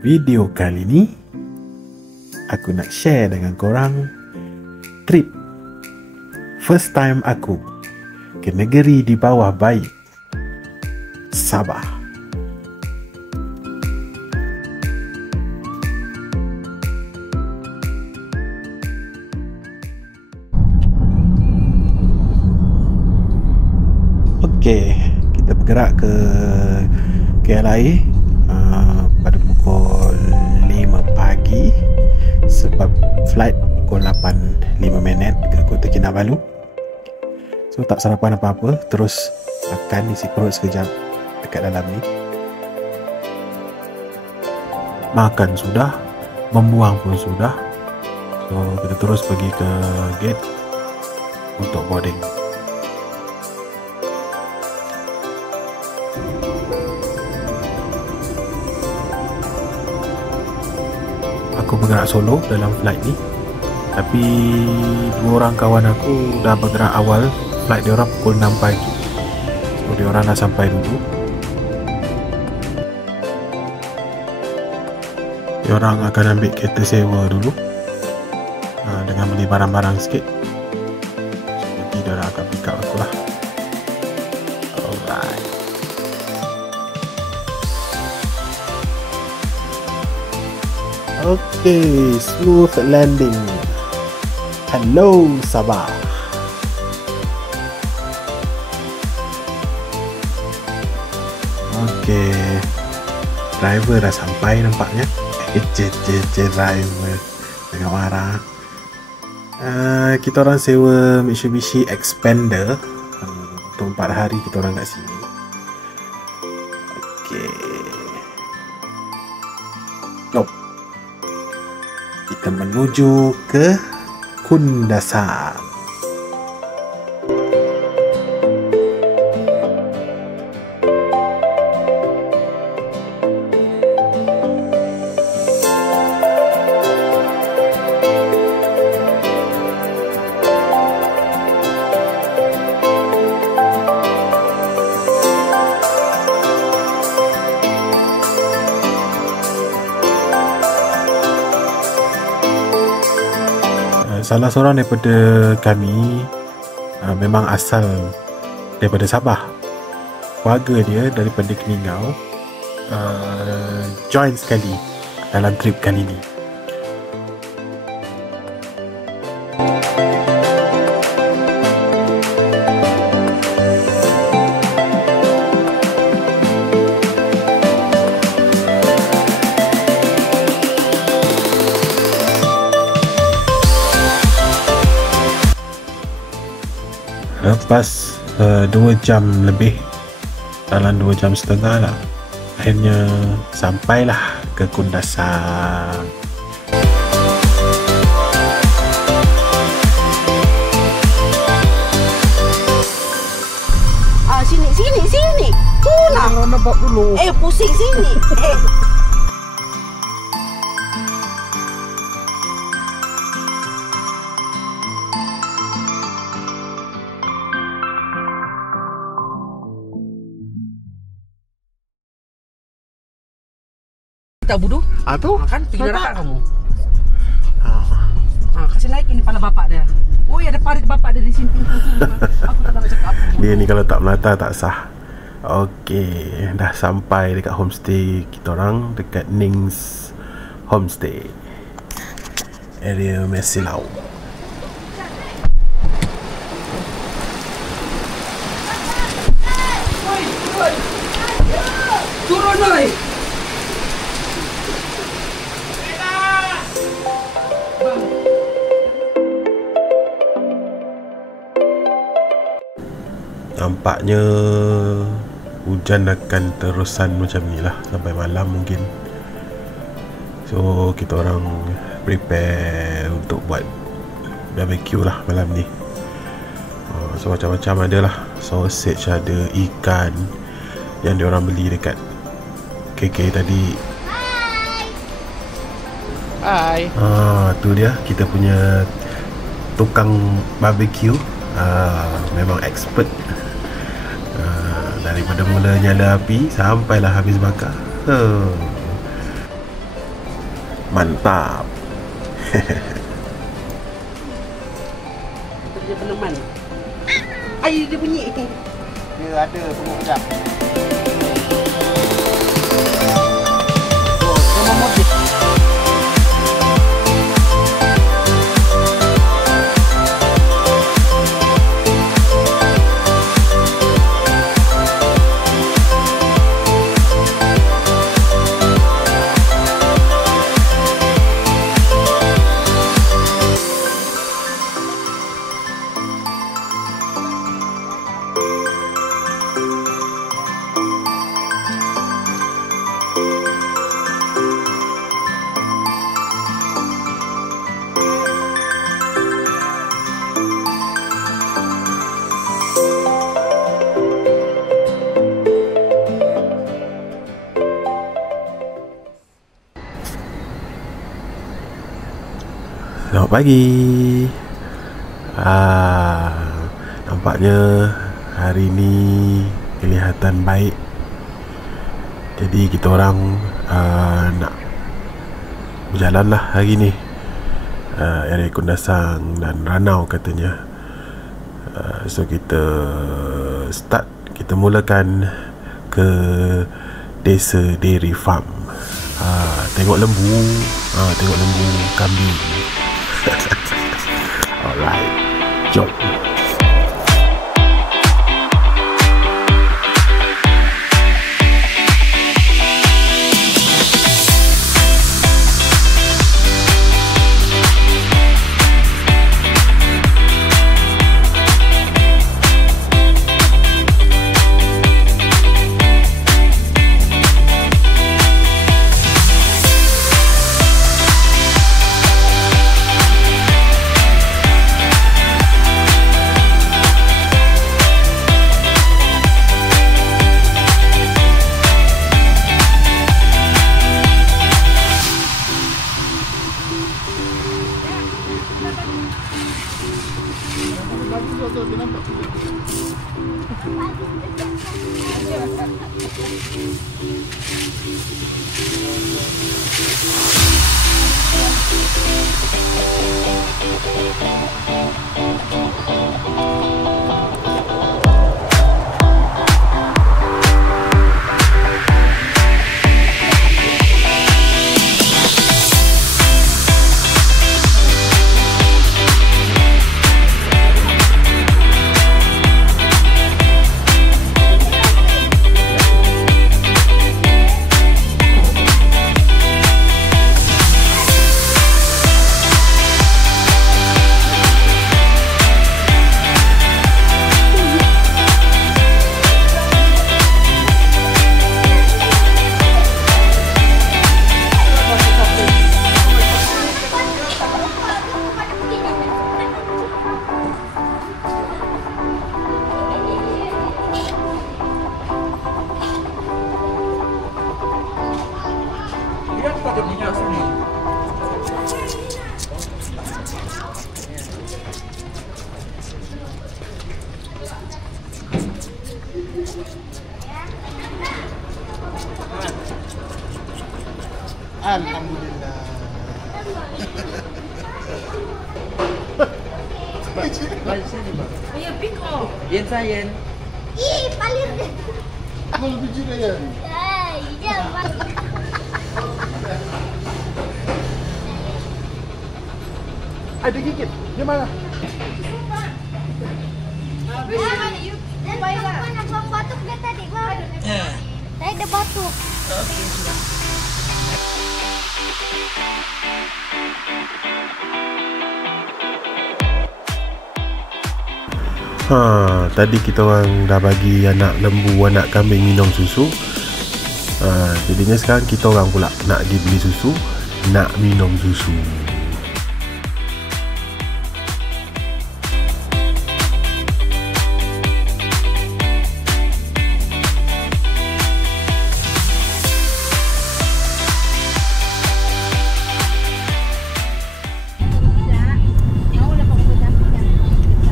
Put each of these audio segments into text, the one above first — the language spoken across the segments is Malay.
Video kali ni aku nak share dengan korang trip first time aku ke negeri di bawah baik, Sabah. Okey, kita bergerak ke KLIA pada pukul 5 pagi sebab flight pukul 8:05 ke Kota Kinabalu. So tak sarapan apa-apa, terus makan isi perut sekejap dekat dalam ni. Makan sudah, membuang pun sudah. So kita terus pergi ke gate untuk boarding. Aku bergerak solo dalam flight ni, tapi dua orang kawan aku dah bergerak awal. Flight dia orang pukul 6 pagi, so dia orang dah sampai dulu. Dia orang akan ambil kereta sewa dulu dengan beli barang-barang sikit. So nanti dia orang akan pick up aku lah. Alright. Okay, smooth landing. Hello Sabah. Okay, driver dah sampai nampaknya. Driver tengah marah. Kita orang sewa Mitsubishi Xpander untuk 4 hari kita orang kat sini. Okay, jom kita menuju ke Kundasang. Salah seorang daripada kami memang asal daripada Sabah. Keluarga dia daripada Keningau join sekali dalam trip kali ni. Lepas 2 jam lebih, dalam 2 jam setengah lah, akhirnya sampailah ke Kundasang. Sini. Tu lah. Nampak dulu. Pusing sini. Tak bodoh. Tu? Kan pergi dekat kamu. Kasih like ini kepala bapak dia. Oh, ada parit bapak dia di sini. Aku tak nak cakap apa. Dia ni kalau tak melata tak sah. Okey, dah sampai dekat homestay kita orang, dekat Nings Homestay, area Mesilau. Turun oi. Nampaknya hujan akan terusan macam ni lah sampai malam mungkin. So kita orang prepare untuk buat barbecue lah malam ni. So macam-macam ada lah. Sausage ada, ikan yang diorang beli dekat KK tadi. Hai. Tu dia kita punya tukang barbecue. Memang expert. Daripada mula nyala api sampailah habis bakar. Mantap. Dia peneman. Air dia bunyi. Dia ada tunggu kejap. Selamat pagi. Nampaknya hari ni kelihatan baik. Jadi kita orang nak berjalan lah hari ni. Area Kundasang dan Ranau katanya. So kita start. Kita mulakan ke Desa Dairy Farm. Tengok lembu. Tengok lembu kambing. Alright, jom. Alhamdulillah. Baik sini, Pak. Ayah piko. Yen saya. Ih, palir deh. Aku lebih jujur ya. Jangan. Ada gigit. Di mana? Dan kapan abang batuk dia tadi, Bang? Saya ada batuk. Tadi kita orang dah bagi anak lembu, anak kambing minum susu. Jadinya sekarang kita orang pula nak pergi beli susu, nak minum susu.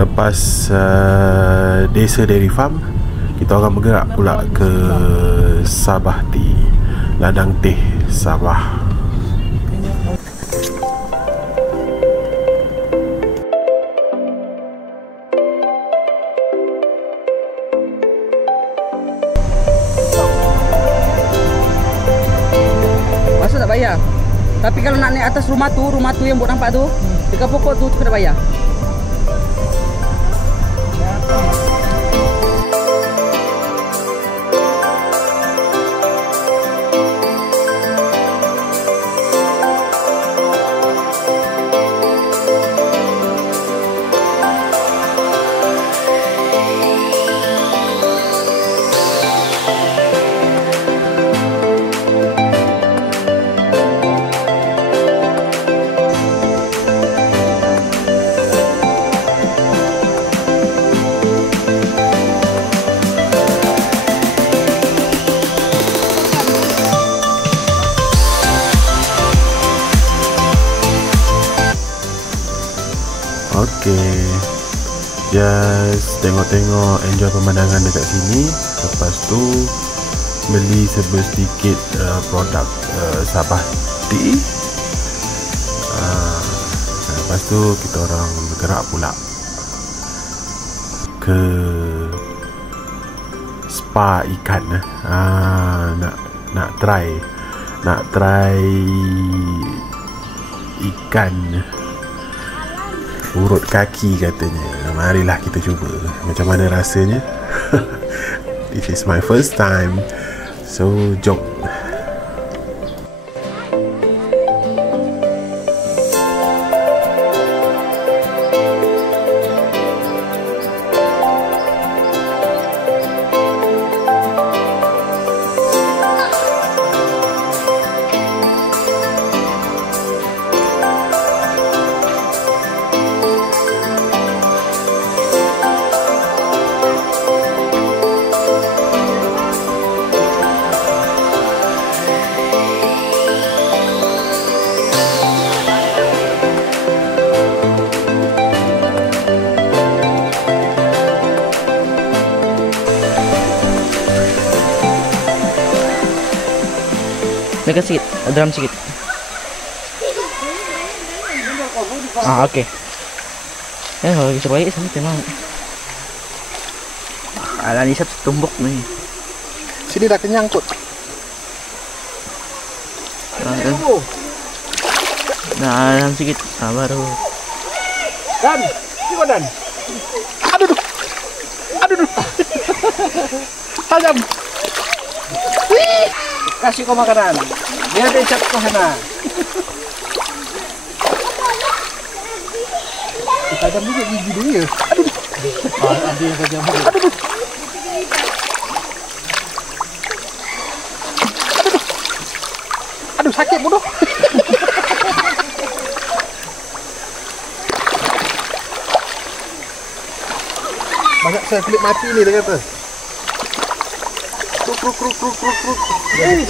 Lepas Desa Dairy Farm, kita akan bergerak pula ke Sabah Tea, ladang teh Sabah. tak bayar. Tapi kalau nak naik atas rumah tu yang buat nampak tu, dekat pokok tu kena bayar. Okay, just tengok-tengok, enjoy pemandangan dekat sini. Lepas tu beli sedikit produk Sabah Tea. Lepas tu kita orang bergerak pula ke spa ikan. Nak try ikan urut kaki katanya. Marilah kita cuba macam mana rasanya. This is my first time, so jom. Dekat sikit, dalam sikit. Okey. Kalau kita baik sana memang. Alah ni satu tumbuk ni. Sini dah kenyang kot. Dalam sikit. Baru. Dan, tengok Dan. Aduh. Tajam. Kasih kau makanan. Dia ada cap kau sana. Tajam juga gigi dia. Aduh. Ada yang tajam juga. Aduh, sakit bodoh. Banyak saya kulit mati ni dia kata. Kruk.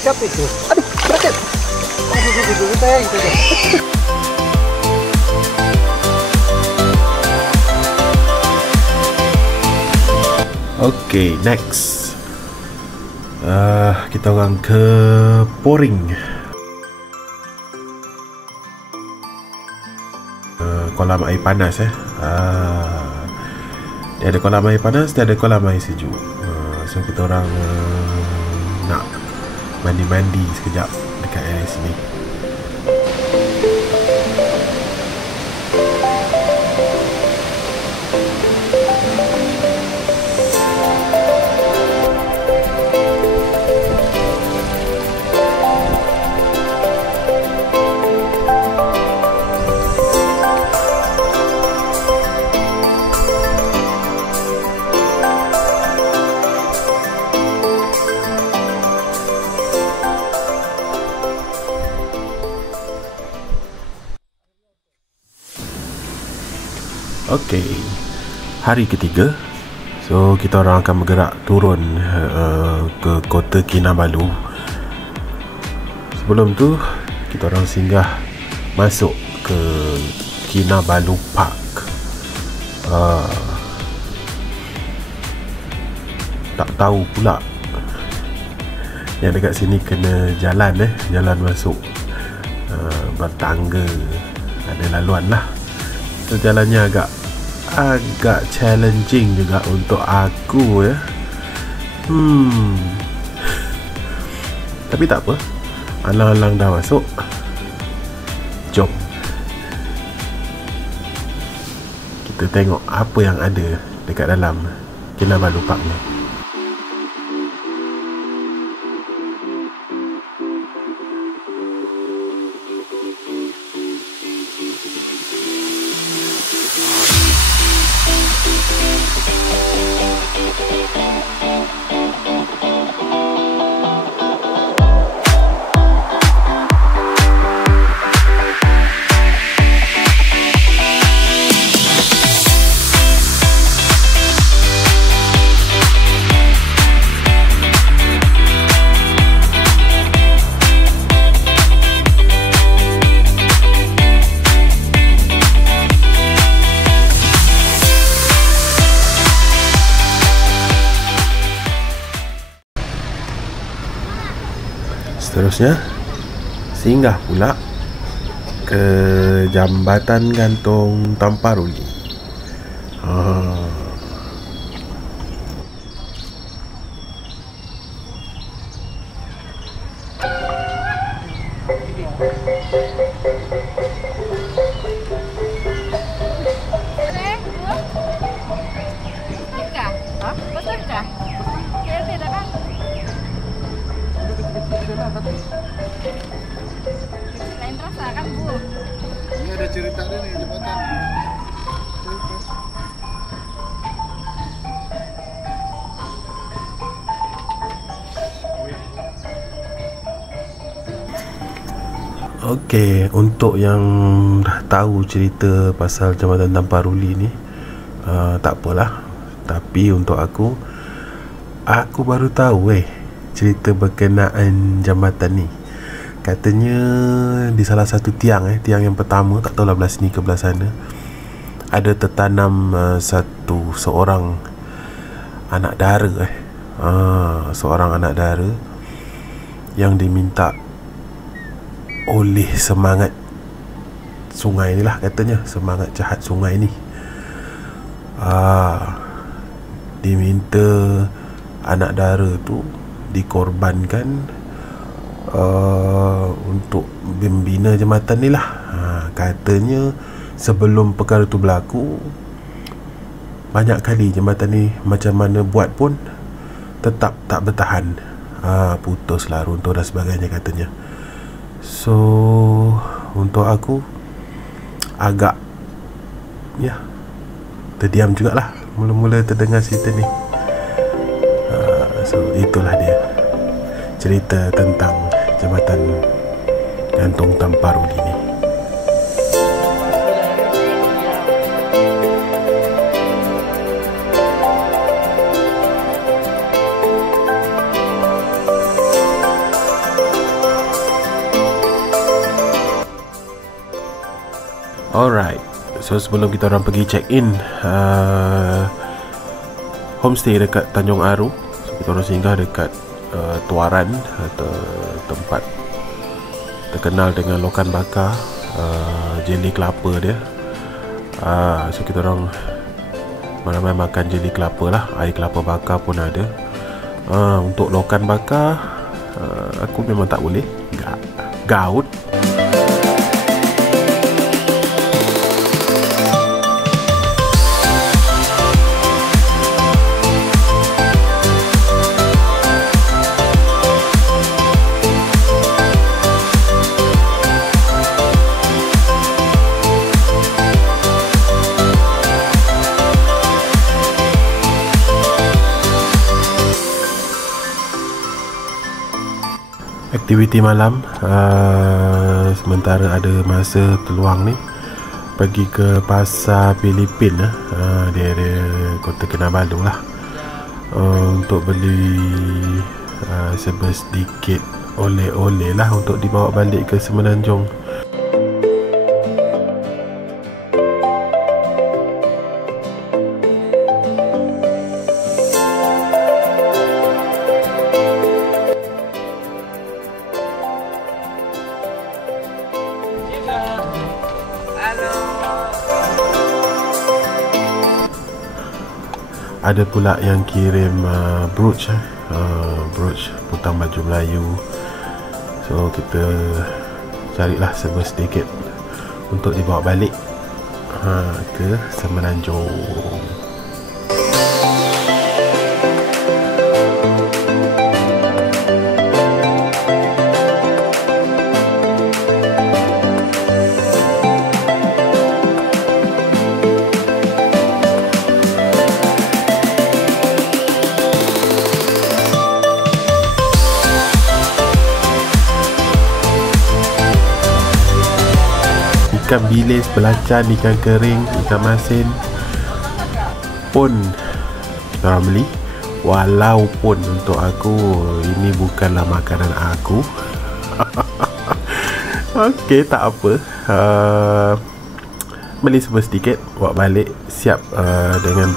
Siapa itu? Aduh, berat. Sayang. Okay, next. Kita orang ke Poring. Kolam air panas dia ada kolam air panas, dia ada kolam air sejuk. So kita orang nak mandi-mandi sekejap dekat area sini. Okay, hari ketiga. So kita orang akan bergerak turun ke kota Kinabalu. Sebelum tu kita orang singgah masuk ke Kinabalu Park. Tak tahu pula yang dekat sini kena jalan jalan masuk bertangga, ada laluan lah. So jalannya agak challenging juga untuk aku Tapi tak apa, Alang-alang dah masuk. Jom kita tengok apa yang ada dekat dalam Kinabalu Park ni. Seterusnya singgah pula ke Jambatan Gantung Tamparuli. Lain rasa kan Bu? Ini ada cerita dia nih jembatan. Okey, untuk yang dah tahu cerita pasal Jambatan Tamparuli ni, tak apalah. Tapi untuk aku baru tahu cerita berkenaan jambatan ni. Katanya di salah satu tiang tiang yang pertama, tak tahulah belah sini ke belah sana, ada tertanam seorang anak dara seorang anak dara yang diminta oleh semangat sungai ni lah, katanya semangat jahat sungai ni. Diminta anak dara tu dikorbankan untuk membina jambatan ni lah. Katanya sebelum perkara tu berlaku, banyak kali jambatan ni macam mana buat pun tetap tak bertahan, putuslah, runtuh dan sebagainya katanya. So untuk aku agak terdiam jugalah mula-mula terdengar cerita ni. So itulah dia cerita tentang Jambatan Gantung Tamparuli ni. Alright, so sebelum kita orang pergi check in homestay dekat Tanjung Aru, so kita orang singgah dekat Tuaran, atau tempat terkenal dengan lokan bakar, jeli kelapa dia. So kita orang ramai makan jeli kelapa lah, air kelapa bakar pun ada. Untuk lokan bakar, aku memang tak boleh, gaut. Aktiviti malam, sementara ada masa terluang ni, pergi ke pasar Filipin di area Kota Kinabalu lah, untuk beli sedikit oleh-oleh lah untuk dibawa balik ke Semenanjung. Ada pula yang kirim brooch, brooch butang baju Melayu So kita carilah serba sedikit untuk dibawa balik ke Semenanjung. Ikan bilis, belacan, ikan kering, ikan masin pun orang beli. Walaupun untuk aku ini bukanlah makanan aku. Okey, tak apa. Beli sedikit, bawa balik, siap dengan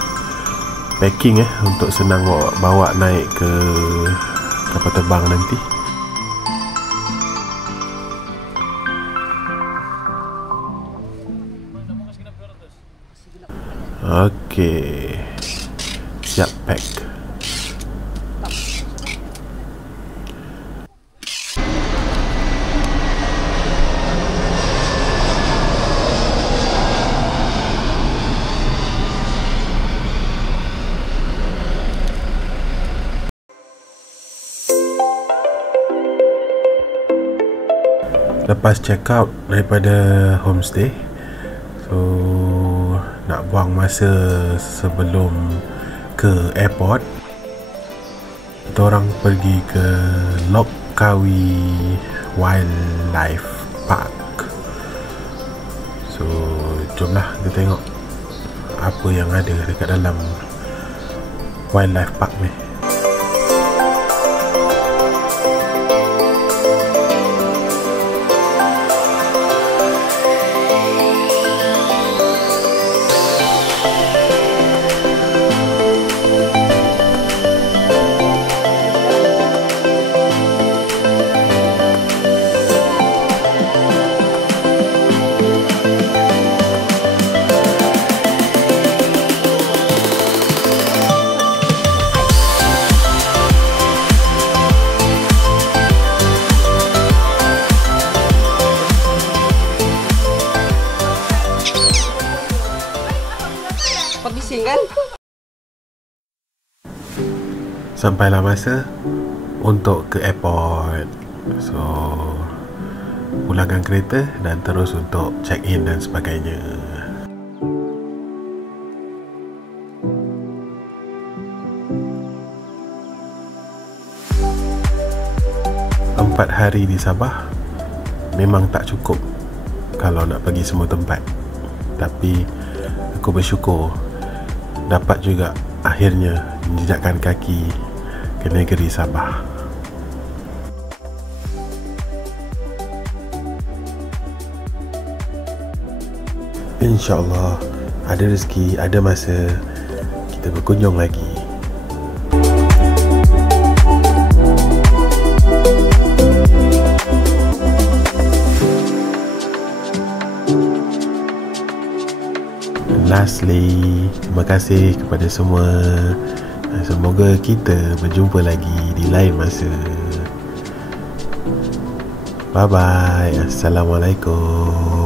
packing untuk senang bawa naik ke kapal terbang nanti. Okey, siap pack. Lepas check out daripada homestay, so nak buang masa sebelum ke airport, kita orang pergi ke Lop Kawi Wildlife Park. So jomlah kita tengok apa yang ada dekat dalam Wildlife Park ni. Sampailah masa untuk ke airport. So pulangkan kereta dan terus untuk check in dan sebagainya. Empat hari di Sabah memang tak cukup kalau nak pergi semua tempat. Tapi aku bersyukur dapat juga akhirnya menjejakkan kaki ke negeri Sabah. InsyaAllah ada rezeki, ada masa kita berkunjung lagi. Lastly, terima kasih kepada semua. Semoga kita berjumpa lagi di lain masa. Bye bye. Assalamualaikum.